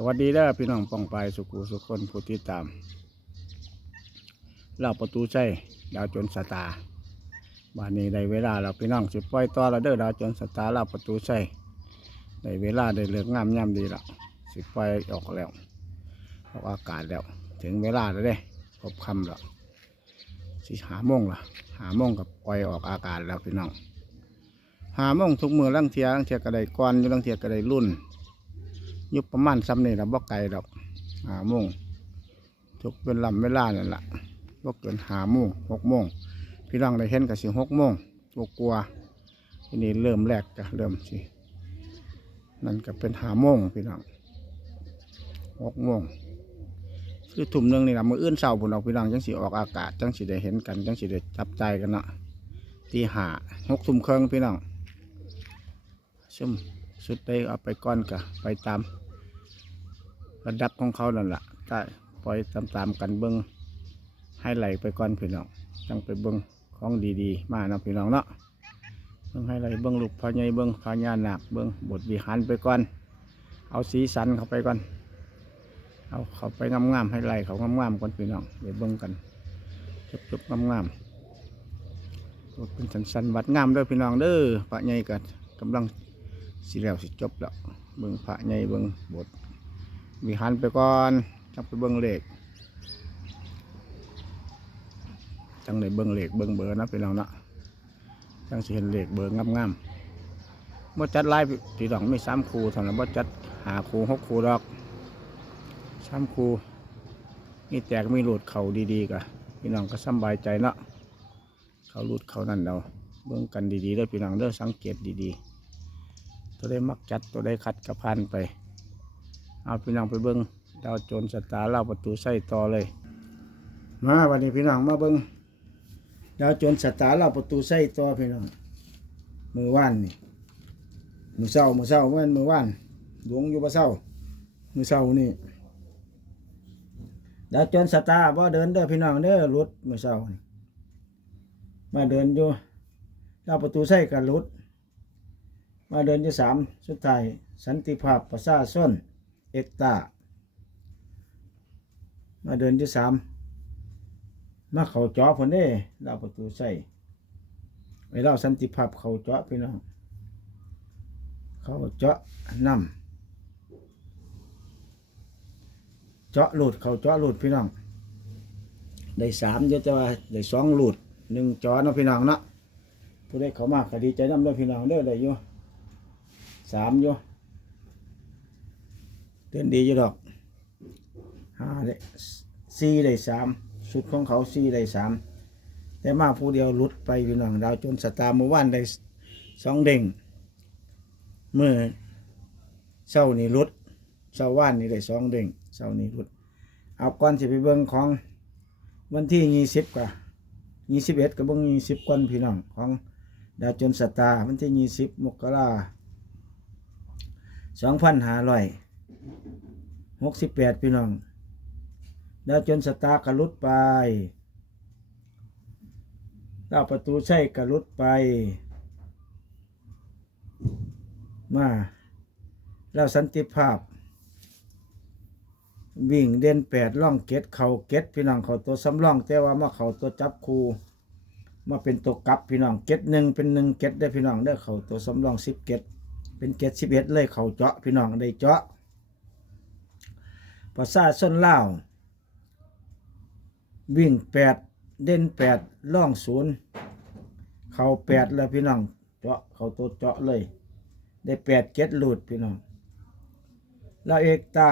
สวัสดีเด้อพี่น้องป้องไปายสุขุสุคนผู้ติดตามเล่าประตูใจดาวจนสตาร์บ้านนี้ได้เวลาเราพี่น้องสิปล่อยต่อเราเด้อดาวจนสตาร์เล่าประตูใจได้เวลาได้เลือกงามย่ำดีแล้วสิปล่อยออกแล้วออกอากาศแล้ว ถึงเวลาแล้วเด้ครบคำแล้วสิหาโมงละหาโมงกับปล่อยออกอากาศแล้วพี่น้องหาโมงทุกมือลังเทียลังเทียก็ไดก้อนอยู่ลังเทียก็ไดรุ่น ยุบประมาณซ้ำนี่ละบ่ไกลดอกหาโมงทุกเป็นลำเวลานั่นละบ่เกินหาโมงหกโมงพี่น้องได้เห็นกับสิหกโมงกกลัวทีนี้เริ่มแรกก็เริ่มสินั่นก็เป็นหาโมงพี่น้องหกโมงคือทุ่มหนึ่งนี่ละมืออื่นเศร้าพุ่นออกพี่น้องจังสิออกอากาศจังสิได้เห็นกันจังสิได้จับใจกันเนาะตีหาหกทุ่มเครึ่องพี่น้องซึมสุดได้เอาไปก้อนกะไปตาม ระดับของเขานั่นแหละถ้าปล่อยตามๆกันเบิ้งให้ไหลไปก้อนพี่น้องจังไปเบิ้งของดีๆ มาเนาะพี่น้องเนาะเบิ้งให้ไหลเบิ้งลูกพญายเบิ้งพญานาคเบิ้งบทวิหารไปก่อน เอาสีสันเข้าไปก่อน เอาเขาไปงามๆให้ไหลเขางามๆก่อนพี่น้องเดี๋ยวเบิ้งกันจบๆงามๆเป็นสันๆวัดงามด้อพี่น้องเด้อพระใหญ่กันกำลังสิแล้วสิจบแล้วเบิ่งพระใหญ่เบิ่งบท วิหารไปก่อนจังไปเบิ่งเลขจังได้เบิ่งเลขเบิ่งเบอร์นะพี่น้องเนาะจังสิเห็นเลขเบอร์งามๆเมื่อจัดไล่พี่น้องไม่สามคูเท่านั้นบ่จัดหาคูหกคูดอกสามคูมีแตกมีหลุดเข่าดีๆกะพี่น้องก็สบายใจเนาะเขาหลุดเขานั่นเราเบิ่งกันดีๆเด้อพี่น้องเด้อสังเกตดีๆ ตัวได้มักจัดตัวได้คัดกระพันไป เอาพี่น้องไปเบิ้งดาวโจรสตาร์เล่าประตูใส่ต่อเลย มาวันนี้พี่น้องมาเบิ้งดาวโจรสตาร์เล่าประตูใส่ต่อพี่น้องมือว่านนี่มือเศร้ามือเศร้าเมื่อนมือว่านหลวงอยู่บ่เศร้ามือเศร้านี่ดาวโจรสตาร์บ่เดินเด้อพี่น้องเด้อรถมือเศร้านี่มาเดินอยู่เล่าประตูใส่กับรถมาเดินที่สามสุดท้ายสันติภาพประชาชน เอกตามาเดินที่สามมาเขาจาะผลเด้เราประตูใส่ไว้เราสันติภาพเขาเจาะพี่น้องเขาเจาะนำเจาะหลุดเขาเจาะหลุดพี่น้องได้สามเยอะจะว่าได้สองหลุดหนึ่งจาะเนาะพี่น้องเนาะผู้ได้เขามากก็ดีใจน้ำด้อพี่น้องเด้อได้อยู่สามอยู่ เต้นดีอยู่ดอกหาได้สี่ได้สามสุดของเขาสี่ได้สามแต่มาผู้เดียวลุดไปพี่น้องดาวจนสตาร์เมื่อวานได้สองเด้งเมื่อเศร้านี่ลุดเศร้าว่านนี่ได้สองเด้งเศร้านี่ลุด เอาก่อนจะไปเบิ่งของวันที่ยี่สิบกว่ายี่สิบเอ็ดกับเบิ่งยี่สิบก่อนพี่น้องของดาวจนสตาร์วันที่ยี่สิบมกราสองพันห้าร้อย หกสิบแปดพี่น้องดาวจนสตาร์กระลุดไปดาวประตูใช่กระลุดไป มาแล้วสันติภาพ วิ่งเด่นแปดล่องเก็ดเข่าเก็ดพี่น้องเขาตัวสำรอง แต่ว่ามาเขาตัวจับคูมาเป็นตัวกลับพี่น้องเก็ดหนึ่งเป็นหนึ่งเก็ดได้พี่น้องได้เขาตัวสำรองสิบเก็ดเป็นเกตสิบเอ็ดเลยเขาเจาะพี่น้องได้เจาะ ภาษาส้นเล่าว วิ่งแปดเด่นแปดล่องศูนย์เขาแปดเลยพี่น้องเจาะเขาตัวเจาะเลย ได้แปดเกตหลุดพี่น้องแล้วเอกตา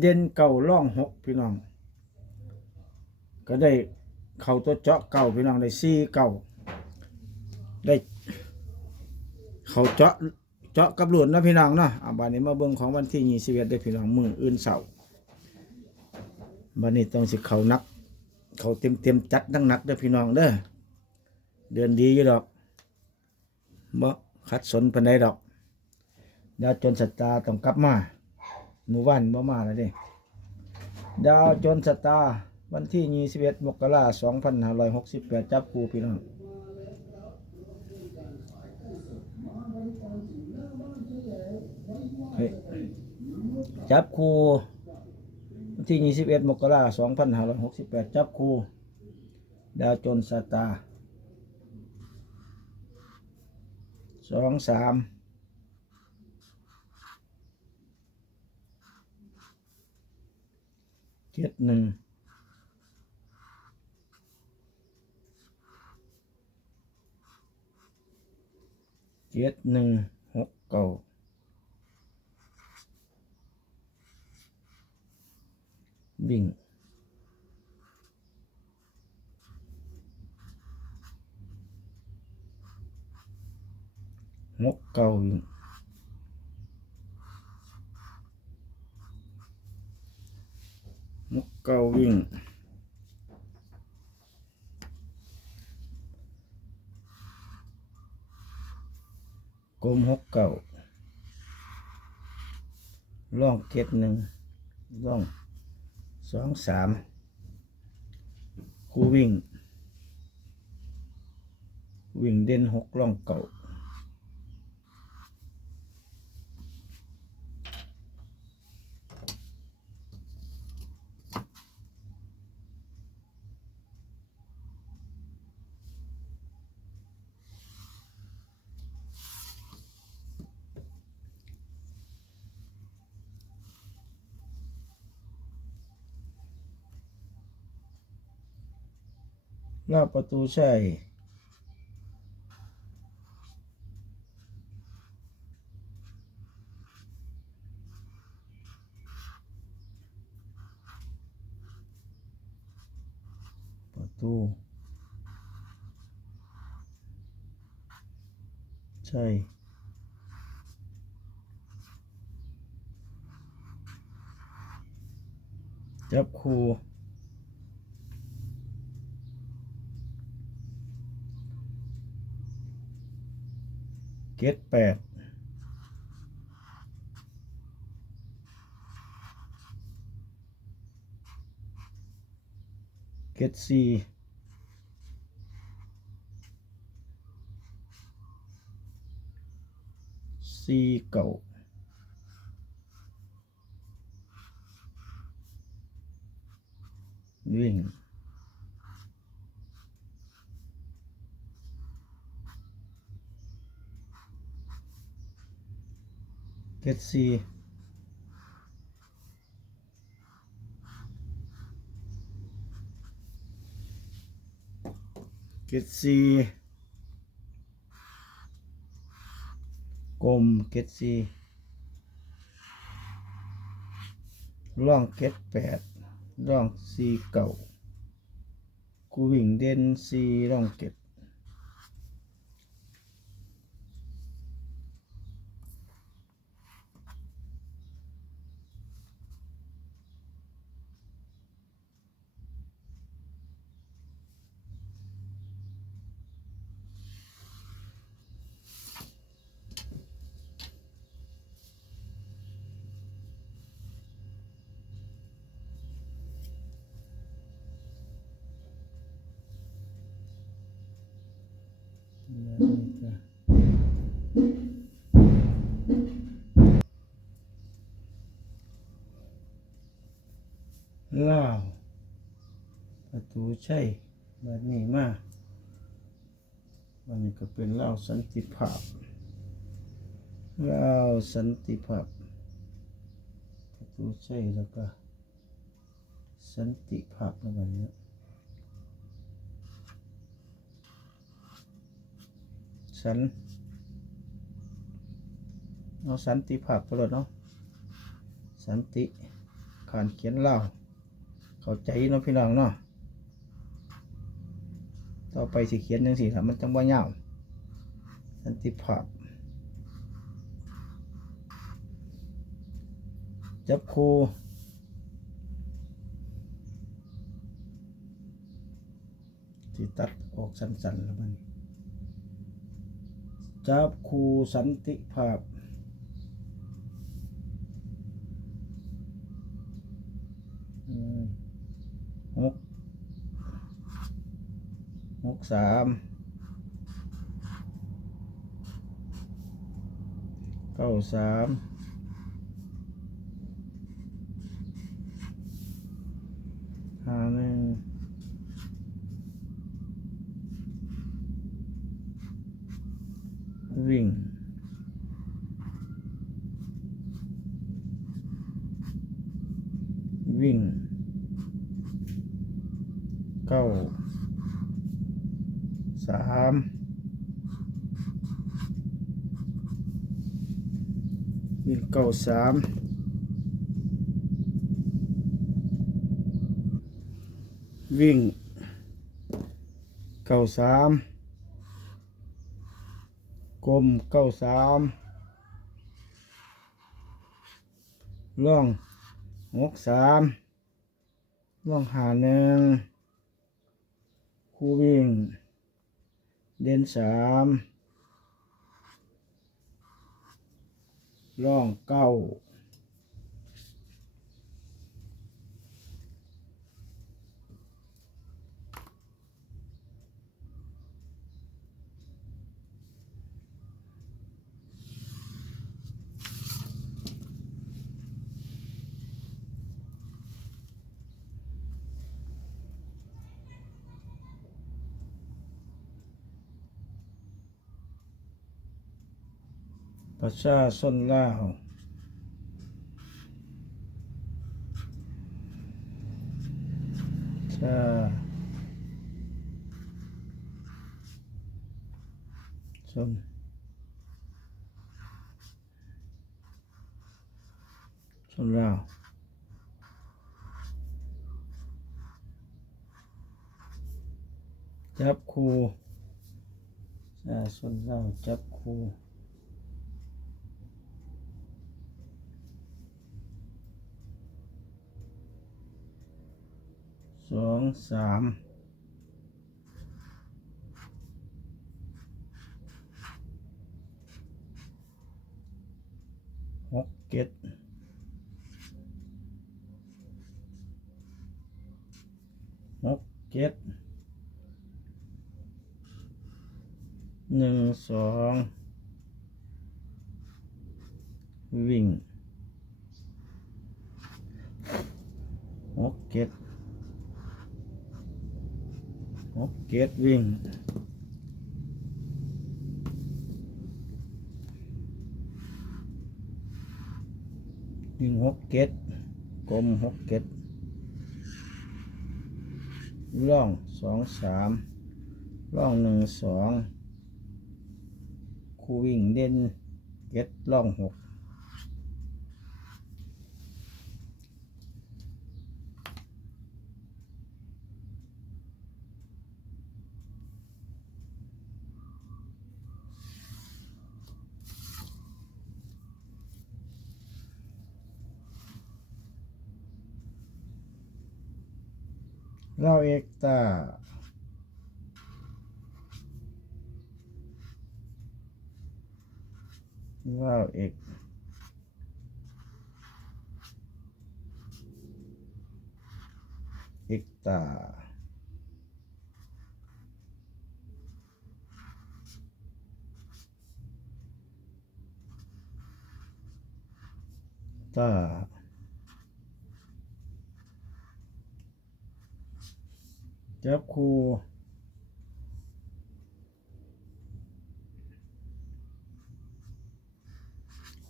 เด่นเก่าล่องหกพี่น้อง ก็ได้เขาตัวเจาะเก่าพี่น้องได้สี่เก่าได้เขาเจาะ เจาะกับหลุดนะพี่น้องเนาะอ่าบัดนี้มาเบิ่งของวันที่ยี่สิบเอ็ดได้พี่น้องมืออื่นเสาร์บัดนี้ต้องสิเขานัก เขาเต็มเต็มจัดนักนักเด้อพี่น้องเด้อเดือนดีอยู่ดอกบ่ขัดสนปานใดดอกดาวจนสตาร์ต้องกลับมาหมู่บ้านบ่มาแล้วเด้ดาวจนสตาร์วันที่ยี่สิบเอ็ดมกราสองพันห้าร้อยหกสิบแปดจับกูพี่น้อง เฮ้ย จับคู่วันที่ 21 มกราคม2568 จับคู่ดาวจนสตาร์สองสามเจ็ดหนึ่งเจ็ดหนึ่งหกเก้า วิ่ง งกเก่าวิ่งงกเก่าวิ่งกลมหกเก่าล่องเจ็ดหนึ่งล่อง สองสามคู่วิ่ง วิ่งเด่นหกล่องเก่า รอบประตูใช่ประตูใช่จับคู เกตแปดเกตสี่สี่เก่าวิ่ง เกตซีเกตซีกลมเกตซีร่องเกตแปดร่องซีเก่ากูวิ่งเด่นซีร่องเกต ล่าวประตูใช่แบบนี้มาวันนี้ก็เป็นเล่าวสันติภาพเล่าวสันติภาพประตูใช่แล้วก็สันติภาพแล้วแบบนี้ สันเอาสันติภาพไปเลยเนาะสันติขานเขียนเล่าเข้าใจเนาะพี่น้องเนาะต่อไปสิเขียนยังสิถ้ามันจังว่าเงาวสันติภาพจับคูที่ตัดออกสั้นๆแล้วมัน จับคูสันติภาพ หก หกสาม เก้าสาม วิ่งเก้า สามวิ่งเก้าสามวิ่งเก้าสามกลมเก้าสามล่องหกสามล่องหาหนึ่งคู่วิ่ง เด่นสามร่องเก้า ชาชนลาวชาชนชนลาวจับครูชาชนลาวจับค สองสามหกเจ็ดหกเจ็ดหนึ่งสองวิ่งหกเจ็ด หกเกตวิ่งวิ่งหกเกตกลมหกเกตล่องสองสามล่องหนึ่งสองคู่วิ่งเด่นเกตล่องหก เราเอกตาเราเอกเอกตาตา จับครู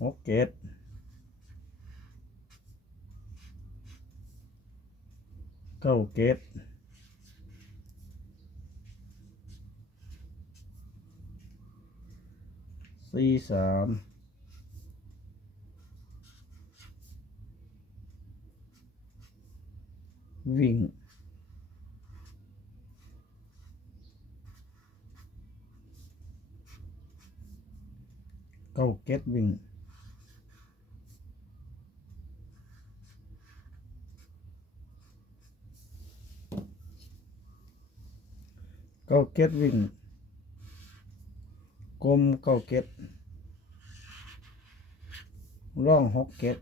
หกเกตเก้าเกตสี่สามวิ่ง เก้าเก็ตวิ่งเก้าเก็ตวิ่งกลมเก้าเก็ตร่องหกเก็ต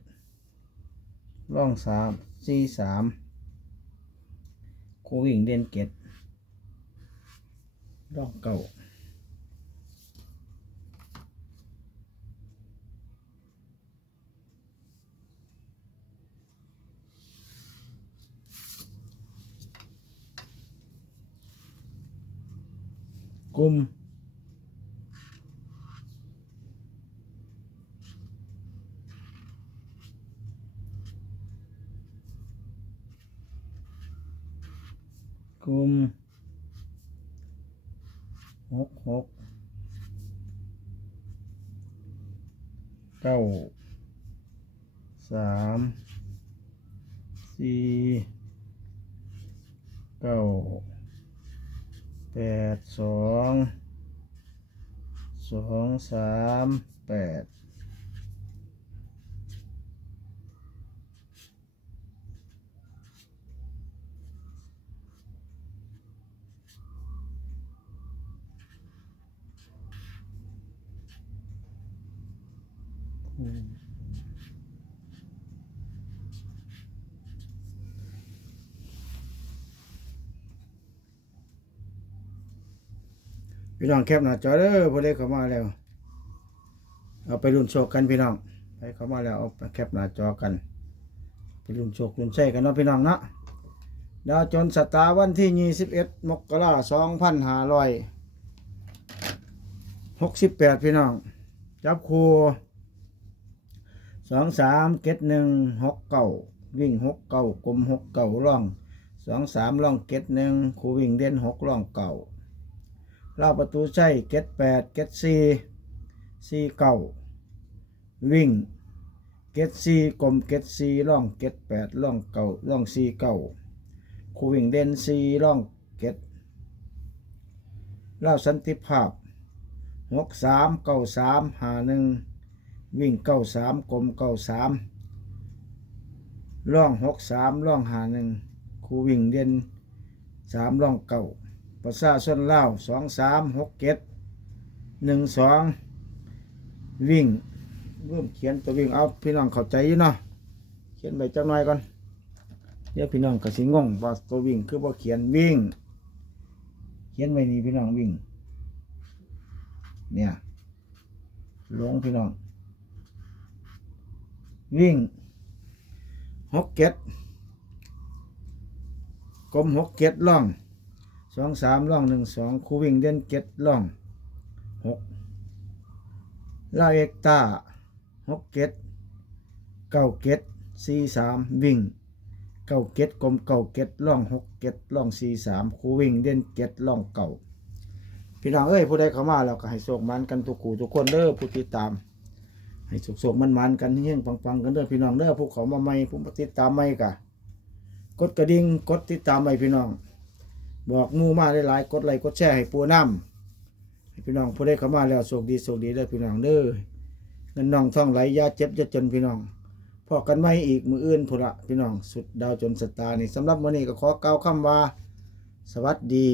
ร่องสามสี่สามคูวิ่งเด่นเก็ตร่องเก้า กลุ่มกลุ่มหก แปดสองสองสามแปด พี่น้องแคปหน้าจอเด้อพอได้เข้ามาแล้ว เอาไปรุ่นโชคกันพี่น้องไปเข้ามาแล้วเอาแคปหน้าจอกัน ไปรุ่นโชครุ่นใช้กันเนาะพี่น้องเนาะดาวจนสตาร์วันที่ 21 มกราคม2568พี่น้อง จับครูสองสามเก็ดหนึ่งหกเก่าวิ่งหกเก่ากลมหกเก่าล่องสองสามล่องเก็ดหนึ่งครูวิ่งเด่นหกล่องเก่า ล่าประตูใช่เก็ดแปดเก็ดสี่สี่เก่าวิ่งเก็ดสี่กลมเก็ดสี่ล่องเก็ดแปดล่องเก่าล่องสี่เก่าครูวิ่งเด่นสี่ล่องเก็ดเล่าสันติภาพหกสามเก้าสามหาหนึ่งวิ่งเก้าสามกลมเก้าสามล่องหกสามล่องหาหนึ่งครูวิ่งเด่นสามล่องเก่า ประชาชนเล่าสองสามหกเจ็ดหนึ่งสองวิ่งเริ่มเขียนตัววิ่งเอาพี่น้องเข้าใจอยู่เนาะเขียนไปจักหน่อยก่อนเดี๋ยวพี่น้องก็สิงงว่าตัววิ่งคือว่าเขียนวิ่ง เขียนไว้นี่พี่น้องวิ่ง เนี่ยลงพี่น้อง วิ่งหกเจ็ดกลมหกเจ็ดล่อง สองสามล่องหนึ่งสองคูวิ่งเด่นเจ็ดล่องหกลาเอกตาหกเจ็ดเก้าเจ็ดสี่สามวิ่งเก้าเจ็ดกลมเก้าเจ็ดล่องหกเจ็ดล่องสี่สามคูวิ่งเด่นเจ็ดล่องเก่าพี่น้องเอ้ยผู้ใดเข้ามาแล้วก็ให้โศกมันกันทุกขู่ทุกคนเด้อผู้ติดตาม ให้โศกโศกมันมันกันเฮี้ยงๆปังๆกันเด้อพี่น้องเด้อผู้เขามาใหม่ผู้ติดตามใหม่กะกดกระดิ่งกดติดตามใหม่พี่น้อง บอกมูมาได้หลายกดไลค์กดแชร์ให้ปูน้ำให้พี่น้องผู้ได้เข้ามาแล้วโชคดีโชคดีเลยพี่น้องเด้อเงินน้องท่องไหลยาเจ็บยาจนพี่น้องพอกันไม่อีกมืออื่นพุ่นละพี่น้องสุดดาวจนสตาร์นี่สำหรับวันนี้ก็ขอเกล่าคำว่า สวัสดี